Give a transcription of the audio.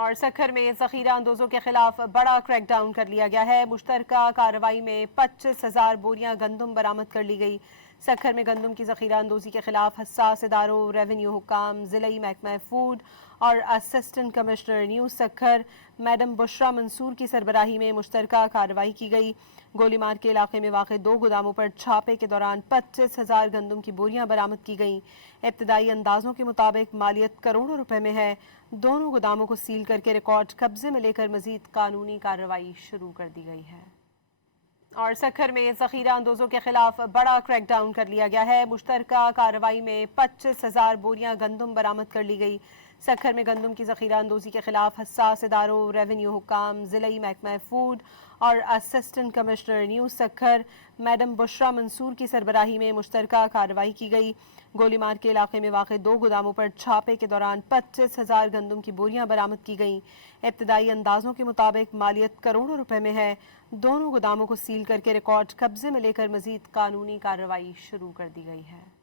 اور سکھر میں ذخیرہ اندوزوں کے خلاف بڑا کریک ڈاؤن کر لیا گیا ہے۔ مشترکہ کارروائی میں 25,000 بوریاں گندم برآمد کر لی گئی۔ سکھر میں گندم کی ذخیرہ اندوزی کے خلاف حساس اداروں، ریونیو حکام، ضلعی محکمہ فوڈ اور assistant commissioner new Sukkur madam Bushra Mansoor کی سربراہی میں مشترکہ کارروائی کی گئی۔ گولی مار کے علاقے میں واقع 2 گوداموں پر چھاپے کے دوران 25,000 گندم کی بوریاں برآمد کی گئیں۔ ابتدائی اندازوں کے مطابق مالیت کروڑوں روپے میں ہے۔ دونوں گوداموں کو سیل کر کے ریکارڈ قبضے میں لے کر مزید قانونی کارروائی شروع کر دی گئی ہے۔ اور سکھر میں ذخیرہ اندوزوں کے خلاف بڑا کریک ڈاؤن کر لیا گیا ہے۔ مشترکہ کارروائی میں 25,000 بوریاں گندم برآمد کر لی گئی۔ سکھر میں گندم کی ذخیرہ اندوزی کے خلاف حساس اداروں، ریونیو حکام، ضلعی محکمہ فوڈ اور assistant commissioner new Sukkur madam Bushra Mansoor کی سربراہی میں مشترکہ کارروائی کی گئی۔ گولی مار کے علاقے میں واقع 2 گوداموں پر چھاپے کے دوران 25,000 گندم کی بوریاں برآمد کی گئیں۔ ابتدائی اندازوں کے مطابق مالیت کروڑوں روپے میں ہے۔ دونوں گوداموں کو سیل کر کے ریکارڈ قبضے میں لے کر مزید قانونی کارروائی شروع کر دی گئی ہے۔